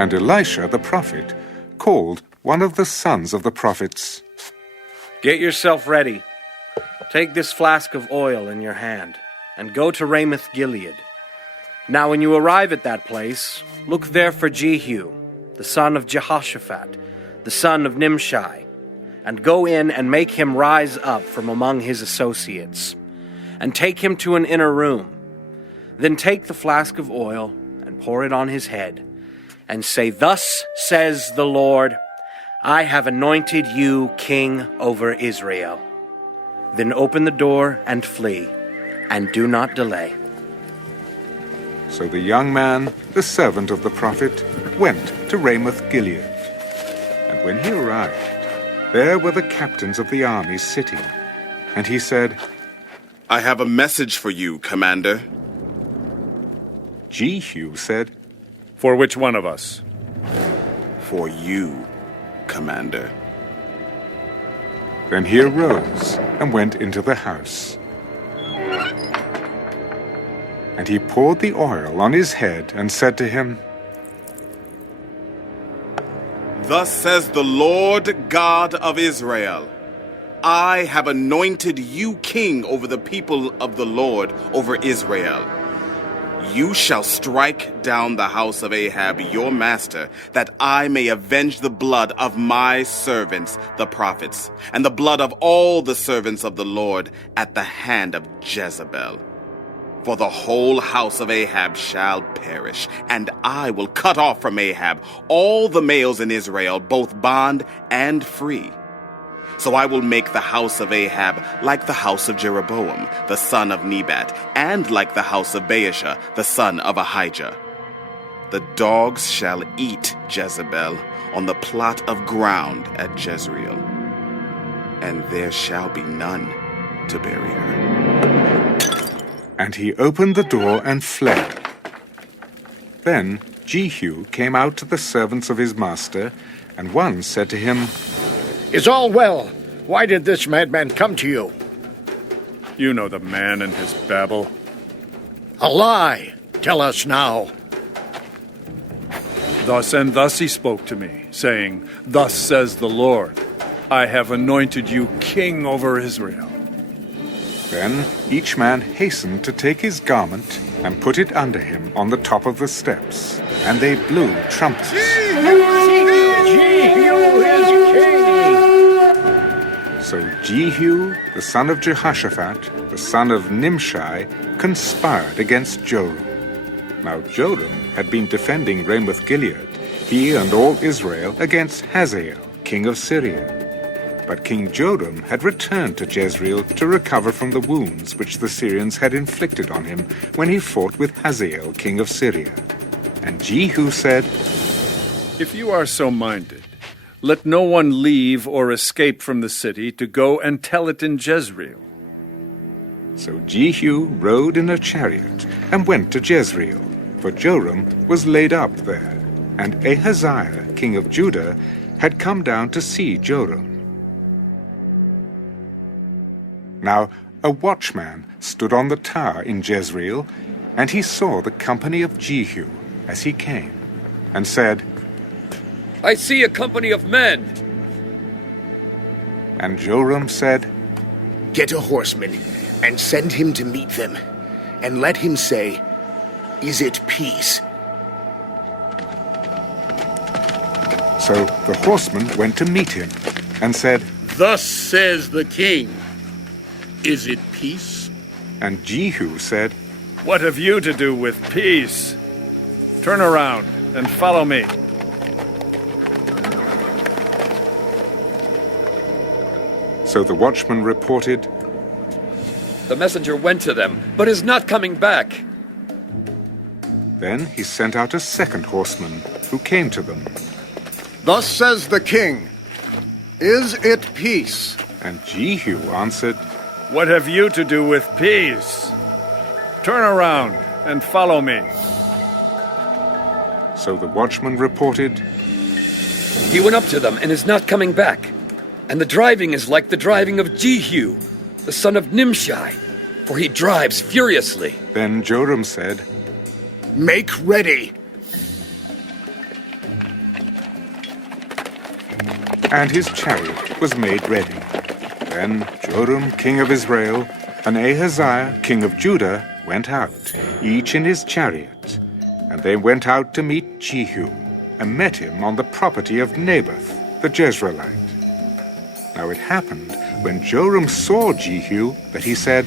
And Elisha the prophet called one of the sons of the prophets. Get yourself ready. Take this flask of oil in your hand, and go to Ramoth Gilead. Now when you arrive at that place, look there for Jehu, the son of Jehoshaphat, the son of Nimshi, and go in and make him rise up from among his associates, and take him to an inner room. Then take the flask of oil and pour it on his head, and say, Thus says the Lord, I have anointed you king over Israel. Then open the door and flee, and do not delay. So the young man, the servant of the prophet, went to Ramoth Gilead. And when he arrived, there were the captains of the armies sitting. And he said, I have a message for you, Commander. Jehu said, For which one of us? For you, Commander. Then he arose and went into the house. And he poured the oil on his head and said to him, Thus says the Lord God of Israel, I have anointed you king over the people of the Lord, over Israel. You shall strike down the house of Ahab, your master, that I may avenge the blood of my servants, the prophets, and the blood of all the servants of the Lord at the hand of Jezebel. For the whole house of Ahab shall perish, and I will cut off from Ahab all the males in Israel, both bond and free. So I will make the house of Ahab like the house of Jeroboam, the son of Nebat, and like the house of Baasha, the son of Ahijah. The dogs shall eat Jezebel on the plot of ground at Jezreel, and there shall be none to bury her. And he opened the door and fled. Then Jehu came out to the servants of his master, and one said to him, Is all well? Why did this madman come to you? You know the man and his babble. A lie! Tell us now. Thus and thus he spoke to me, saying, Thus says the Lord, I have anointed you king over Israel. Then each man hastened to take his garment and put it under him on the top of the steps, and they blew trumpets. So Jehu, the son of Jehoshaphat, the son of Nimshi, conspired against Joram. Now Joram had been defending Ramoth Gilead, he and all Israel, against Hazael, king of Syria. But King Joram had returned to Jezreel to recover from the wounds which the Syrians had inflicted on him when he fought with Hazael, king of Syria. And Jehu said, If you are so minded, let no one leave or escape from the city to go and tell it in Jezreel. So Jehu rode in a chariot and went to Jezreel, for Joram was laid up there, and Ahaziah, king of Judah, had come down to see Joram. Now a watchman stood on the tower in Jezreel, and he saw the company of Jehu as he came, and said, I see a company of men. And Joram said, Get a horseman and send him to meet them, and let him say, Is it peace? So the horseman went to meet him, and said, Thus says the king, Is it peace? And Jehu said, What have you to do with peace? Turn around and follow me. So the watchman reported, The messenger went to them, but is not coming back. Then he sent out a second horseman, who came to them. Thus says the king, Is it peace? And Jehu answered, What have you to do with peace? Turn around and follow me. So the watchman reported, He went up to them and is not coming back. And the driving is like the driving of Jehu, the son of Nimshi, for he drives furiously. Then Joram said, Make ready. and his chariot was made ready. Then Joram, king of Israel, and Ahaziah, king of Judah, went out, each in his chariot. And they went out to meet Jehu, and met him on the property of Naboth, the Jezreelite. Now it happened, when Joram saw Jehu, that he said,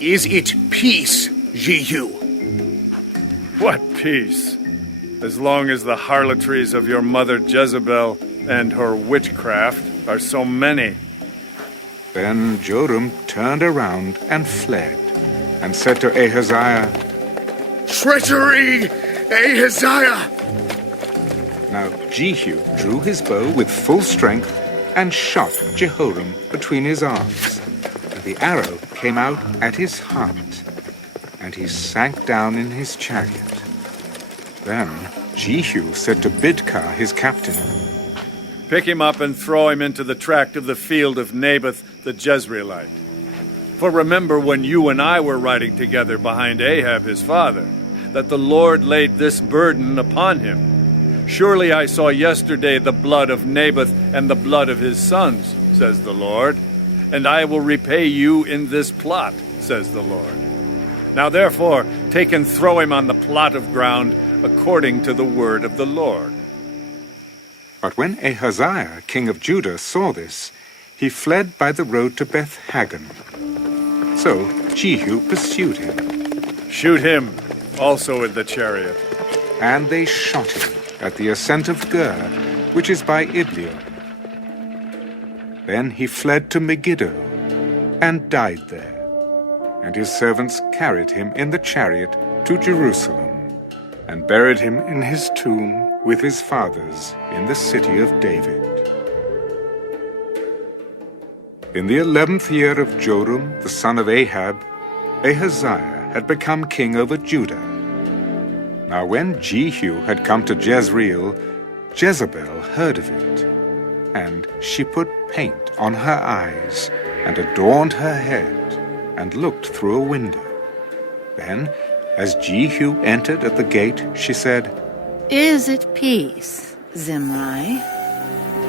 Is it peace, Jehu? What peace? As long as the harlotries of your mother Jezebel and her witchcraft are so many. Then Joram turned around and fled, and said to Ahaziah, Treachery, Ahaziah! Now Jehu drew his bow with full strength and shot Jehoram between his arms. And the arrow came out at his heart, and he sank down in his chariot. Then Jehu said to Bidkar, his captain, Pick him up and throw him into the tract of the field of Naboth the Jezreelite. For remember when you and I were riding together behind Ahab his father, that the Lord laid this burden upon him. Surely I saw yesterday the blood of Naboth and the blood of his sons, says the Lord, and I will repay you in this plot, says the Lord. Now therefore take and throw him on the plot of ground according to the word of the Lord. But when Ahaziah, king of Judah, saw this, he fled by the road to Beth-Hagan. So Jehu pursued him. Shoot him also in the chariot. And they shot him at the ascent of Gur, which is by Ibleam. Then he fled to Megiddo, and died there. And his servants carried him in the chariot to Jerusalem, and buried him in his tomb with his fathers in the city of David. In the 11th year of Joram, the son of Ahab, Ahaziah had become king over Judah. Now when Jehu had come to Jezreel, Jezebel heard of it, and she put paint on her eyes, and adorned her head, and looked through a window. Then, as Jehu entered at the gate, she said, Is it peace, Zimri,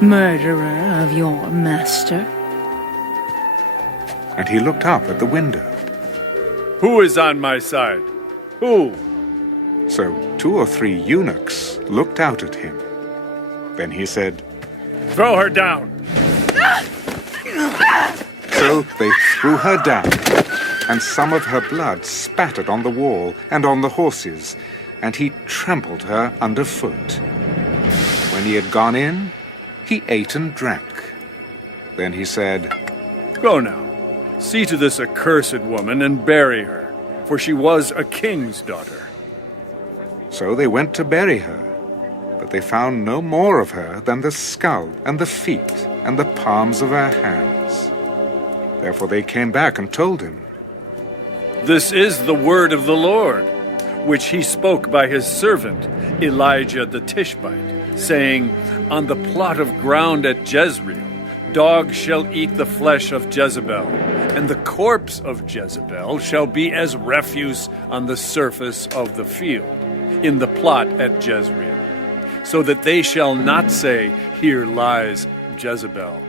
murderer of your master? And he looked up at the window. Who is on my side? Who? So 2 or 3 eunuchs looked out at him. Then he said, Throw her down. So they threw her down, and some of her blood spattered on the wall and on the horses, and he trampled her underfoot. When he had gone in, he ate and drank. Then he said, Go now, see to this accursed woman and bury her, for she was a king's daughter. So they went to bury her, but they found no more of her than the skull and the feet and the palms of her hands. Therefore they came back and told him, This is the word of the Lord, which he spoke by his servant Elijah the Tishbite, saying, On the plot of ground at Jezreel, dogs shall eat the flesh of Jezebel, and the corpse of Jezebel shall be as refuse on the surface of the field, in the plot at Jezreel, so that they shall not say, Here lies Jezebel.